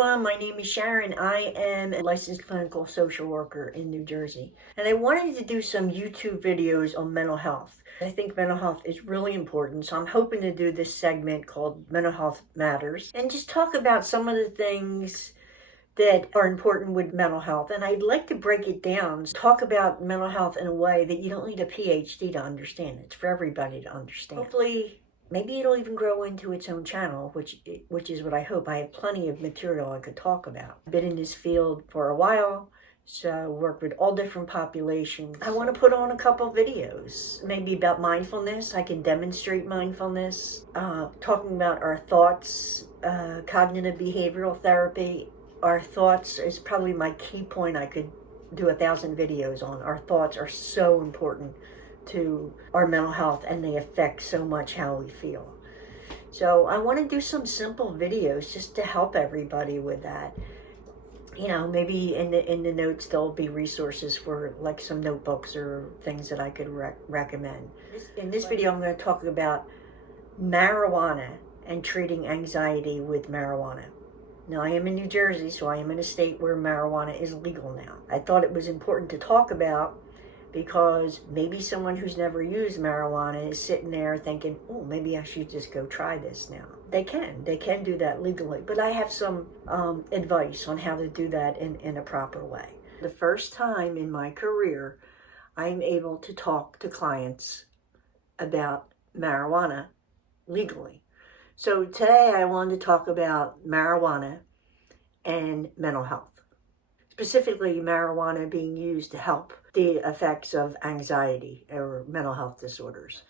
everyone, my name is Sharon. I am a licensed clinical social worker in New Jersey, and I wanted to do some YouTube videos on mental health. I think mental health is really important, so I'm hoping to do this segment called Mental Health Matters and just talk about some of the things that are important with mental health. And I'd like to break it down, talk about mental health in a way that you don't need a PhD to understand. It's for everybody to understand. Hopefully, maybe it'll even grow into its own channel, which is what I hope. I have plenty of material I could talk about. I've been in this field for a while, so work with all different populations. I want to put on a couple videos, maybe about mindfulness. I can demonstrate mindfulness, talking about our thoughts, cognitive behavioral therapy. Our thoughts is probably my key point. I could do 1,000 videos on. Our thoughts are so important to our mental health, and they affect so much how we feel. So I want to do some simple videos just to help everybody with that. You know, maybe in the notes there'll be resources for like some notebooks or things that I could recommend. In this video I'm going to talk about marijuana and treating anxiety with marijuana. Now, I am in New Jersey, so I am in a state where marijuana is legal now. I thought it was important to talk about because maybe someone who's never used marijuana is sitting there thinking, oh, maybe I should just go try this now. They can do that legally, but I have some advice on how to do that in a proper way. The first time in my career, I'm able to talk to clients about marijuana legally. So today I wanted to talk about marijuana and mental health. Specifically, marijuana being used to help the effects of anxiety or mental health disorders.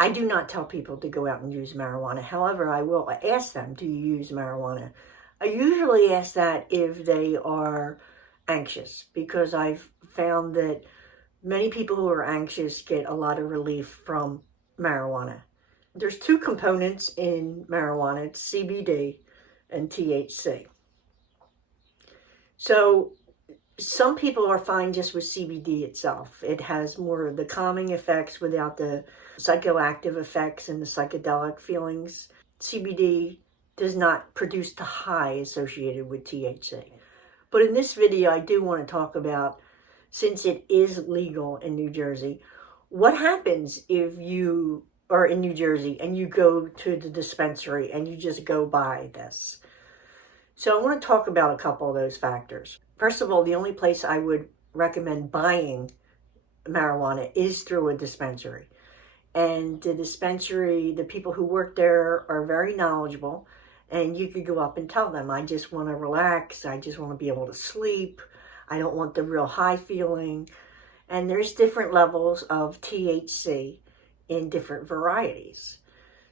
I do not tell people to go out and use marijuana. However, I will ask them, do you use marijuana? I usually ask that if they are anxious, because I've found that many people who are anxious get a lot of relief from marijuana. There's two components in marijuana, it's CBD and THC. So some people are fine just with CBD itself. It has more of the calming effects without the psychoactive effects and the psychedelic feelings. CBD does not produce the high associated with THC. But in this video, I do want to talk about, since it is legal in New Jersey, what happens if you are in New Jersey and you go to the dispensary and you just go buy this. So I want to talk about a couple of those factors. First of all, the only place I would recommend buying marijuana is through a dispensary. And the dispensary, the people who work there are very knowledgeable, and you could go up and tell them, I just want to relax, I just want to be able to sleep, I don't want the real high feeling. And there's different levels of THC in different varieties.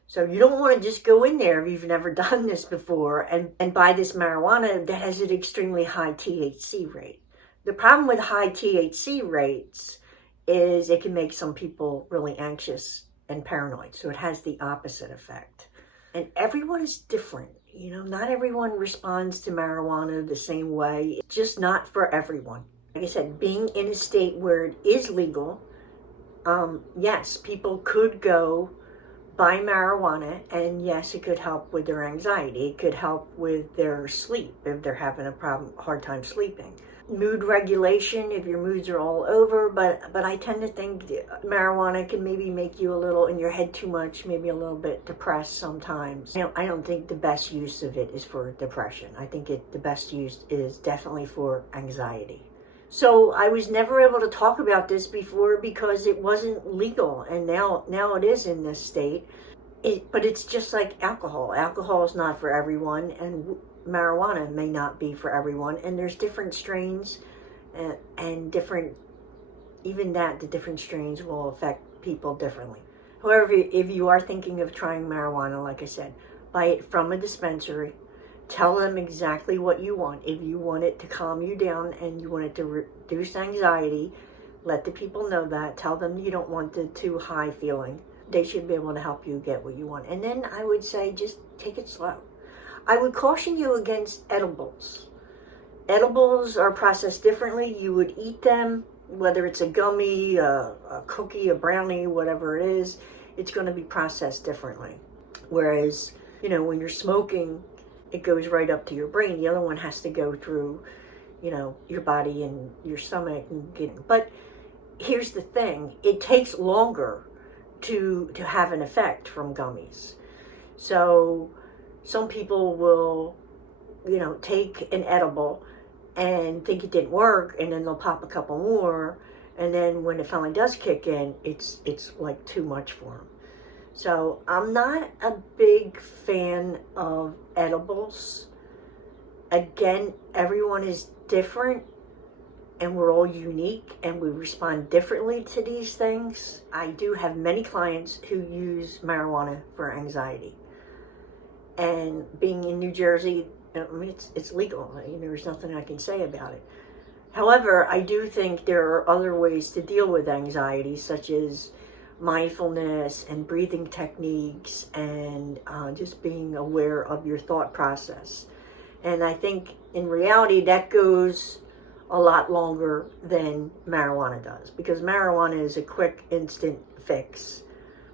So you don't want to just go in there if you've never done this before and buy this marijuana that has an extremely high THC rate. The problem with high THC rates is it can make some people really anxious and paranoid. So it has the opposite effect. And everyone is different. You know, not everyone responds to marijuana the same way. It's just not for everyone. Like I said, being in a state where it is legal, yes, people could go buy marijuana, and yes, it could help with their anxiety. It could help with their sleep if they're having a hard time sleeping. Mood regulation, if your moods are all over, but I tend to think marijuana can maybe make you a little in your head too much, maybe a little bit depressed sometimes. You know, I don't think the best use of it is for depression. I think the best use is definitely for anxiety. So I was never able to talk about this before because it wasn't legal, and now it is in this state. But it's just like alcohol. Alcohol is not for everyone, and marijuana may not be for everyone. And there's different strains, and different, even that, the different strains will affect people differently. However, if you are thinking of trying marijuana, like I said, buy it from a dispensary. Tell them exactly what you want. If you want it to calm you down and you want it to reduce anxiety, let the people know that. Tell them you don't want the too high feeling. They should be able to help you get what you want. And then I would say just take it slow. I would caution you against edibles. Edibles are processed differently. You would eat them, whether it's a gummy, a cookie, a brownie, whatever it is, it's going to be processed differently. Whereas, you know, when you're smoking, it goes right up to your brain. The other one has to go through, you know, your body and your stomach and but here's the thing, it takes longer to have an effect from gummies. So some people will, you know, take an edible and think it didn't work, and then they'll pop a couple more, and then when it finally does kick in, it's like too much for them. So I'm not a big fan of edibles. Again, everyone is different, and we're all unique, and we respond differently to these things. I do have many clients who use marijuana for anxiety. And being in New Jersey, I mean, it's legal. You know, there's nothing I can say about it. However, I do think there are other ways to deal with anxiety, such as mindfulness and breathing techniques, and just being aware of your thought process. And I think in reality that goes a lot longer than marijuana does, because marijuana is a quick, instant fix.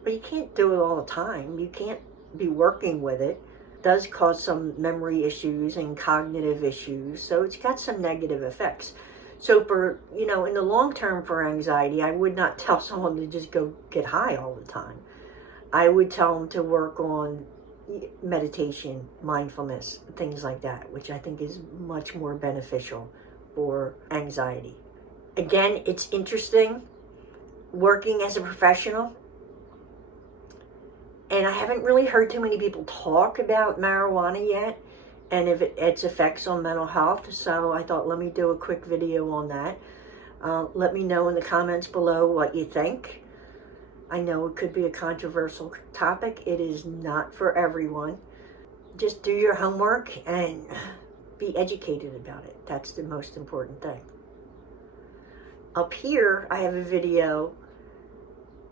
But you can't do it all the time. You can't be working with it. It does cause some memory issues and cognitive issues, so it's got some negative effects. So for, you know, in the long term for anxiety, I would not tell someone to just go get high all the time. I would tell them to work on meditation, mindfulness, things like that, which I think is much more beneficial for anxiety. Again, it's interesting working as a professional, and I haven't really heard too many people talk about marijuana yet and if its effects on mental health, so I thought let me do a quick video on that. Let me know in the comments below what you think. I know it could be a controversial topic. It is not for everyone. Just do your homework and be educated about it. That's the most important thing. Up here, I have a video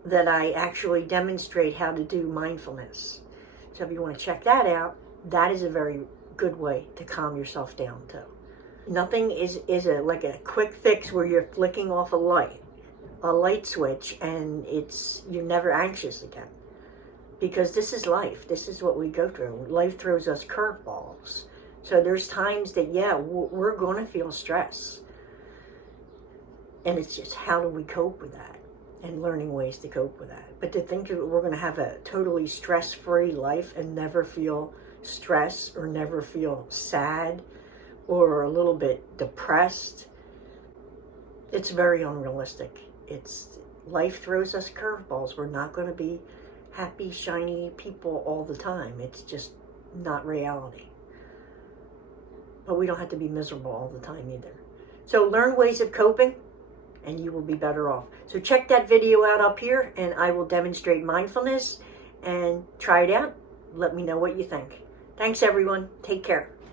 that I actually demonstrate how to do mindfulness. So if you want to check that out, that is a very good way to calm yourself down too. Nothing is like a quick fix where you're flicking off a light switch and you're never anxious again. Because this is life. This is what we go through. Life throws us curveballs. So there's times that, yeah, we're going to feel stress. And it's just how do we cope with that? And learning ways to cope with that. But to think that we're going to have a totally stress-free life and never feel stress or never feel sad or a little bit depressed, it's very unrealistic. Life throws us curveballs. We're not going to be happy, shiny people all the time. It's just not reality. But we don't have to be miserable all the time either. So learn ways of coping and you will be better off. So check that video out up here and I will demonstrate mindfulness and try it out. Let me know what you think. Thanks everyone. Take care.